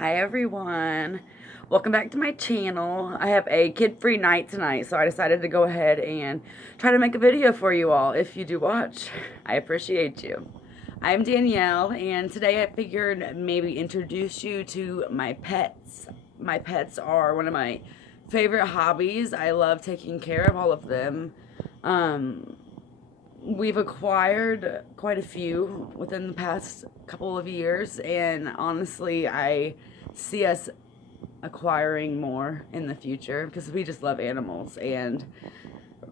Hi everyone, welcome back to my channel. I have a kid-free night tonight, so I decided to go ahead and try to make a video for you all. If you do watch, I appreciate you. I'm Danielle, and today I figured maybe introduce you to my pets. My pets are one of my favorite hobbies. I love taking care of all of them. We've acquired quite a few within the past couple of years, and honestly, I see us acquiring more in the future because we just love animals and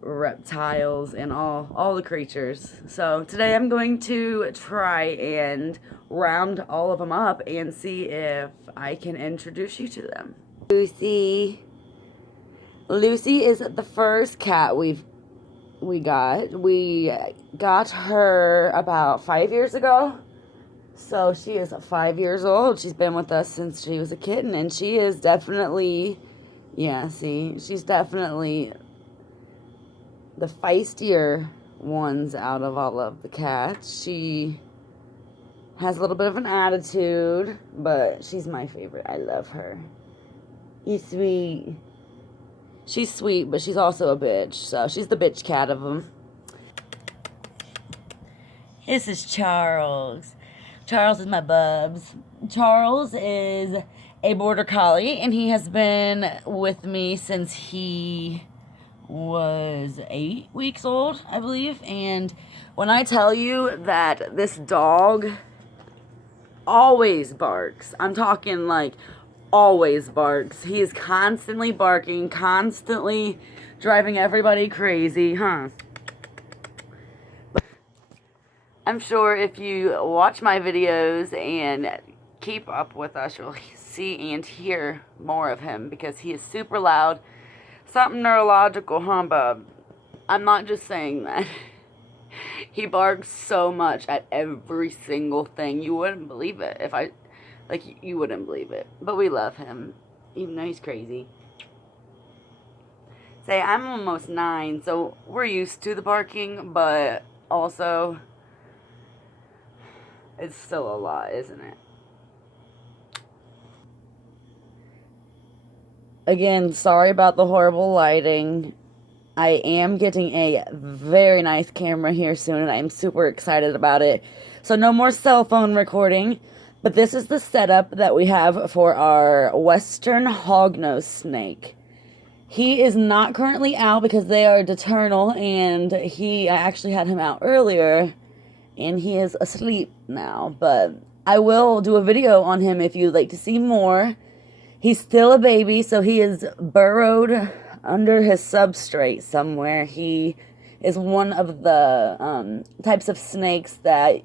reptiles and all the creatures. So today I'm going to try and round all of them up and see if I can introduce you to them. Lucy is the first cat we got her about 5 years ago. So she is 5 years old. She's been with us since she was a kitten, and she is definitely, she's definitely the feistier ones out of all of the cats. She has a little bit of an attitude, but she's my favorite. I love her. She's sweet. She's sweet, but she's also a bitch, so she's the bitch cat of them. This is Charles. Charles is my bubs. Charles is a border collie, and he has been with me since he was 8 weeks old, I believe. And when I tell you that this dog always barks, I'm talking like always barks. He is constantly barking, constantly driving everybody crazy, huh? But I'm sure if you watch my videos and keep up with us, you'll see and hear more of him because he is super loud. Something neurological, huh, bub? I'm not just saying that. He barks so much at every single thing. You wouldn't believe it if I... Like, you wouldn't believe it. But we love him, even though he's crazy. Say, I'm almost 9, so we're used to the barking, but also, it's still a lot, isn't it? Again, sorry about the horrible lighting. I am getting a very nice camera here soon, and I'm super excited about it. So no more cell phone recording. But this is the setup that we have for our Western hognose snake. He is not currently out because they are diurnal, and I actually had him out earlier, and he is asleep now. But I will do a video on him if you'd like to see more. He's still a baby, so he is burrowed under his substrate somewhere. He is one of the types of snakes that...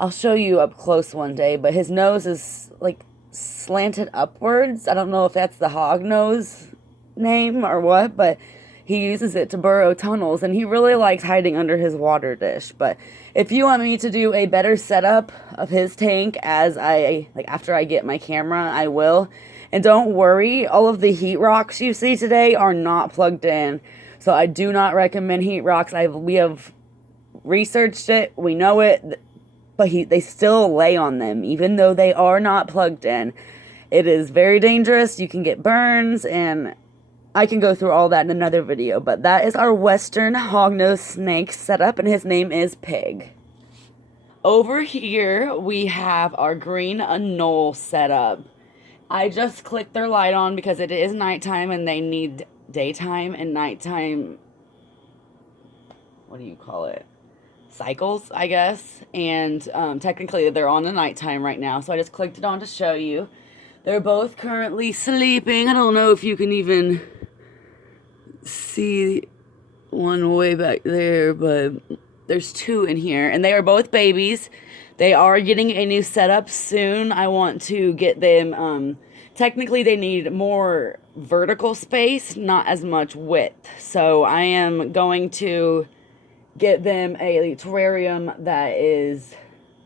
I'll show you up close one day, but his nose is like slanted upwards. I don't know if that's the hognose name or what, but he uses it to burrow tunnels, and he really likes hiding under his water dish. But if you want me to do a better setup of his tank after I get my camera, I will. And don't worry, all of the heat rocks you see today are not plugged in. So I do not recommend heat rocks. We have researched it. We know it. But they still lay on them, even though they are not plugged in. It is very dangerous. You can get burns, and I can go through all that in another video. But that is our Western hognose snake setup, and his name is Pig. Over here, we have our green anole setup. I just clicked their light on because it is nighttime, and they need daytime and nighttime... What do you call it? Cycles, I guess, and technically they're on the nighttime right now, so I just clicked it on to show you. They're both currently sleeping. I don't know if you can even see one way back there, but there's two in here, and they are both babies. They are getting a new setup soon. I want to get them, technically they need more vertical space, not as much width, so I am going to get them a terrarium that is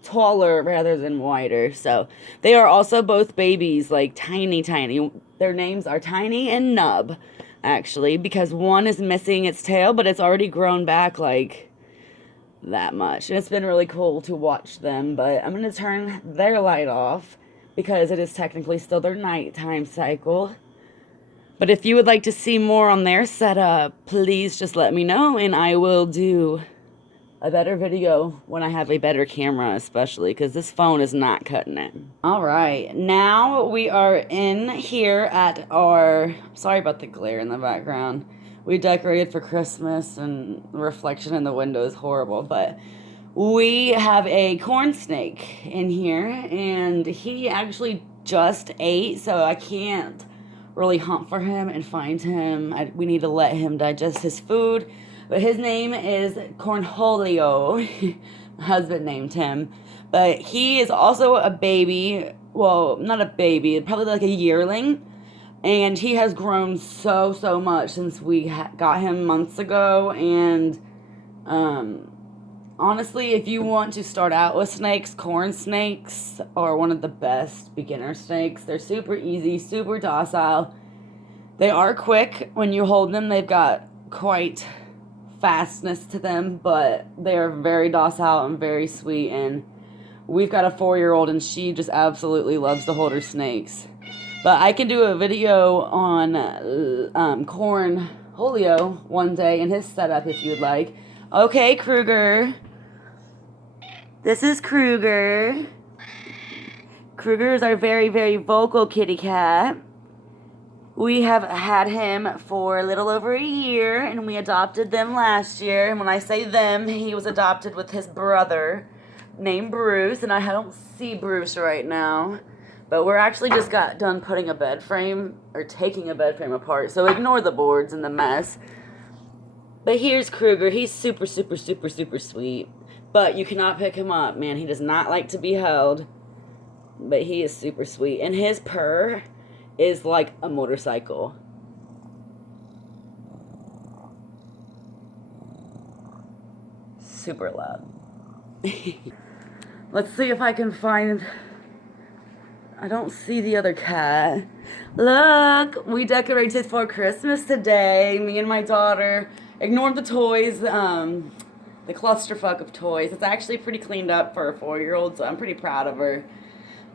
taller rather than wider. So they are also both babies, like tiny. Their names are Tiny and Nub, actually, because one is missing its tail, but it's already grown back like that much. And it's been really cool to watch them, but I'm going to turn their light off. because it is technically still their nighttime cycle. But if you would like to see more on their setup, please just let me know and I will do a better video when I have a better camera, especially because this phone is not cutting it. All right, now we are in here at our, sorry about the glare in the background. We decorated for Christmas and the reflection in the window is horrible, but we have a corn snake in here and he actually just ate, so I can't really hunt for him and find him. We need to let him digest his food. But his name is Cornholio. My husband named him. But he is also a baby. Well, not a baby, probably like a yearling. And he has grown so much since we got him months ago. And honestly, if you want to start out with snakes, corn snakes are one of the best beginner snakes. They're super easy, super docile. They are quick when you hold them. They've got quite fastness to them, but they are very docile and very sweet. And we've got a 4-year-old and she just absolutely loves to hold her snakes. But I can do a video on Cornholio one day and his setup if you'd like. Okay, Kruger. This is Kruger. Kruger is our very vocal kitty cat. We have had him for a little over a year, and we adopted them last year. And when I say them, he was adopted with his brother named Bruce, and I don't see Bruce right now. But we're actually just got done putting a bed frame, or taking a bed frame apart, so ignore the boards and the mess. But here's Kruger. He's super sweet. But you cannot pick him up, man. He does not like to be held. But he is super sweet. And his purr is like a motorcycle. Super loud. Let's see if I can find... I don't see the other cat. Look, we decorated for Christmas today. Me and my daughter ignored the toys, the clusterfuck of toys. It's actually pretty cleaned up for a 4-year-old, so I'm pretty proud of her.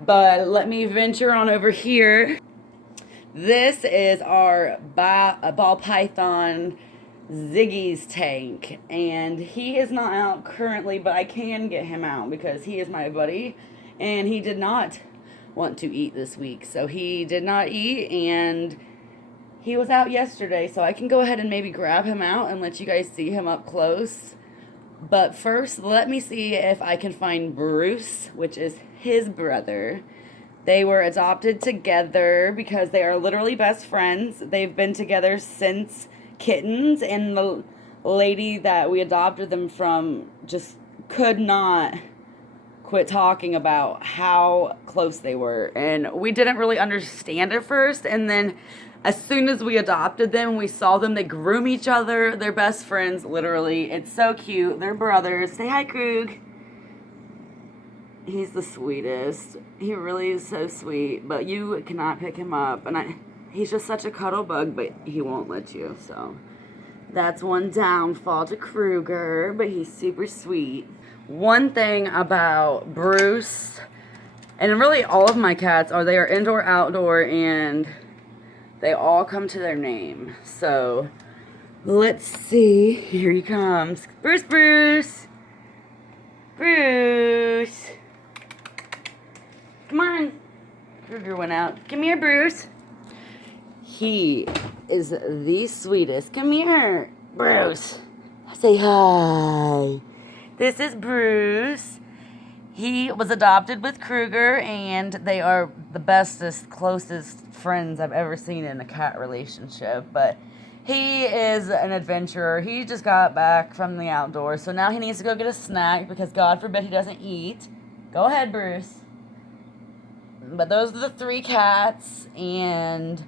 But let me venture on over here. This is our ball python Ziggy's tank, and he is not out currently, but I can get him out because he is my buddy, and he did not want to eat this week. So he did not eat, and he was out yesterday, so I can go ahead and maybe grab him out and let you guys see him up close. But first, let me see if I can find Bruce, which is his brother. They were adopted together because they are literally best friends. They've been together since kittens, and the lady that we adopted them from just could not quit talking about how close they were. And we didn't really understand at first, and then as soon as we adopted them, we saw them, they groom each other. They're best friends, literally. It's so cute. They're brothers. Say hi, Krug. He's the sweetest. He really is so sweet, but you cannot pick him up. And he's just such a cuddle bug, but he won't let you. So that's one downfall to Kruger, but he's super sweet. One thing about Bruce, and really all of my cats, are they are indoor, outdoor, and they all come to their name. So let's see. Here he comes. Bruce, Bruce. Bruce. Come on. Kruger went out. Come here, Bruce. He is the sweetest. Come here, Bruce. Say hi. This is Bruce. He was adopted with Kruger, and they are the bestest, closest friends I've ever seen in a cat relationship. But he is an adventurer. He just got back from the outdoors, so now he needs to go get a snack because God forbid he doesn't eat. Go ahead, Bruce. But those are the 3 cats, and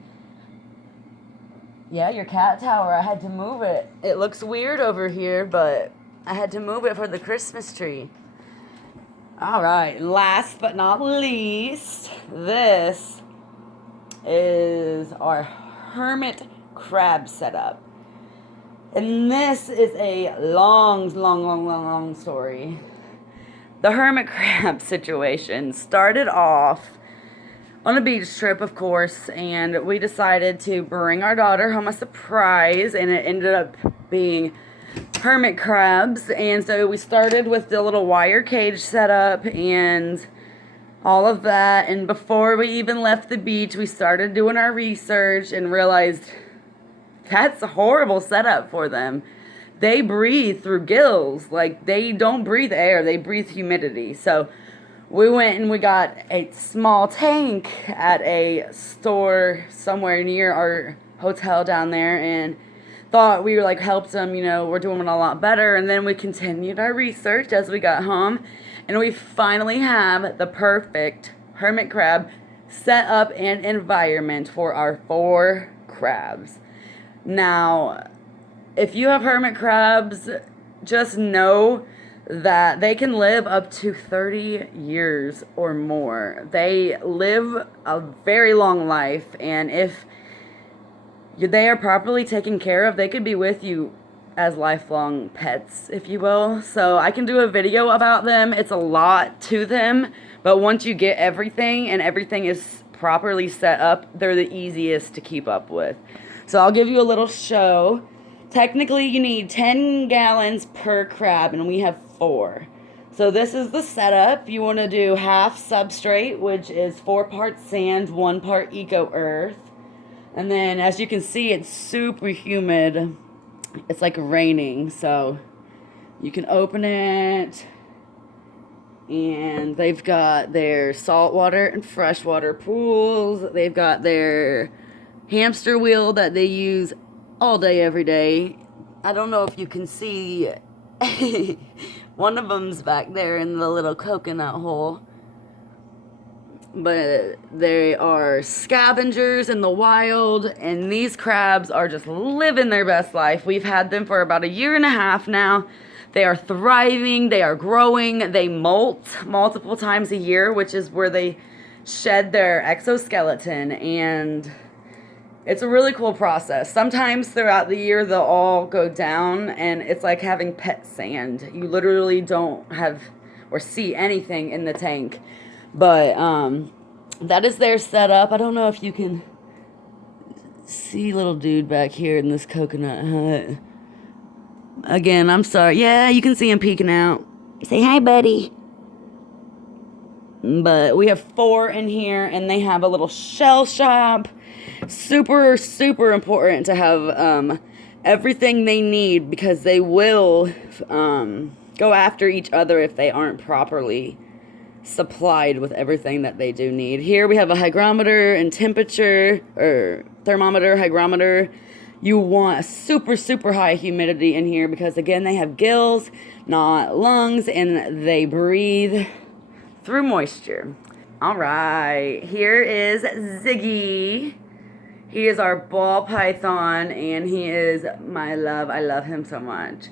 yeah, your cat tower, I had to move it. It looks weird over here, but I had to move it for the Christmas tree. All right, last but not least, this is our hermit crab setup. And this is a long story. The hermit crab situation started off on a beach trip, of course, and we decided to bring our daughter home a surprise, and it ended up being hermit crabs. And so we started with the little wire cage setup and all of that. And before we even left the beach, we started doing our research and realized that's a horrible setup for them. They breathe through gills. Like, they don't breathe air, they breathe humidity. So we went and we got a small tank at a store somewhere near our hotel down there, and thought we were like helped them, we're doing it a lot better. And then we continued our research as we got home, and we finally have the perfect hermit crab setup and environment for our 4 crabs. Now, if you have hermit crabs, just know that they can live up to 30 years or more. They live a very long life, and if they are properly taken care of, they could be with you as lifelong pets, if you will. So I can do a video about them. It's a lot to them, but once you get everything and everything is properly set up, they're the easiest to keep up with. So I'll give you a little show. Technically, you need 10 gallons per crab, and we have 4. So this is the setup. You want to do half substrate, which is 4 parts sand, 1 part eco earth. And then, as you can see, it's super humid. It's like raining, so you can open it. And they've got their saltwater and freshwater pools. They've got their hamster wheel that they use all day, every day. I don't know if you can see. One of them's back there in the little coconut hole. But they are scavengers in the wild, and these crabs are just living their best life. We've had them for about 1.5 years now. They are thriving, they are growing, they molt multiple times a year, which is where they shed their exoskeleton, and it's a really cool process. Sometimes throughout the year they'll all go down, and it's like having pet sand. You literally don't have or see anything in the tank. But that is their setup. I don't know if you can see little dude back here in this coconut hut. Again, I'm sorry. Yeah, you can see him peeking out. Say hi, buddy. But we have 4 in here, and they have a little shell shop. Super, super important to have everything they need, because they will go after each other if they aren't properly supplied with everything that they do need. Here we have a hygrometer and temperature, or thermometer, hygrometer. You want a super, super high humidity in here because, again, they have gills, not lungs, and they breathe through moisture. All right, here is Ziggy. He is our ball python, and he is my love. I love him so much.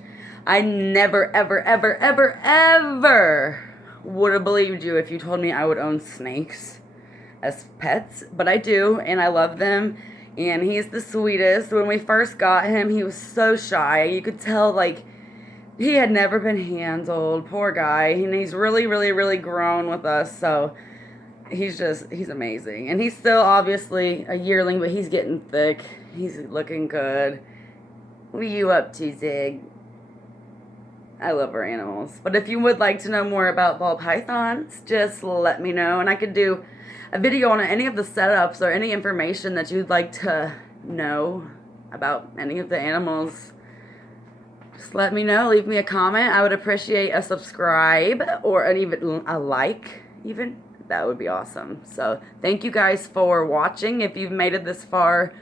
I never, ever, ever, ever, ever would have believed you if you told me I would own snakes as pets, but I do, and I love them, and he's the sweetest. When we first got him, he was so shy. You could tell, like, he had never been handled. Poor guy. And he's really, really, really grown with us, so he's amazing. And he's still obviously a yearling, but he's getting thick. He's looking good. What are you up to, Zig? I love our animals. But if you would like to know more about ball pythons, just let me know, and I could do a video on any of the setups or any information that you'd like to know about any of the animals. Just let me know. Leave me a comment. I would appreciate a subscribe or even a like, even. That would be awesome. So thank you guys for watching. If you've made it this far,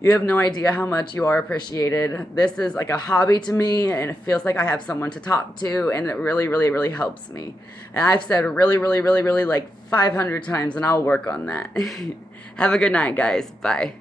you have no idea how much you are appreciated. This is like a hobby to me, and it feels like I have someone to talk to, and it really, really, really helps me. And I've said really, really, really, really like 500 times, and I'll work on that. Have a good night, guys. Bye.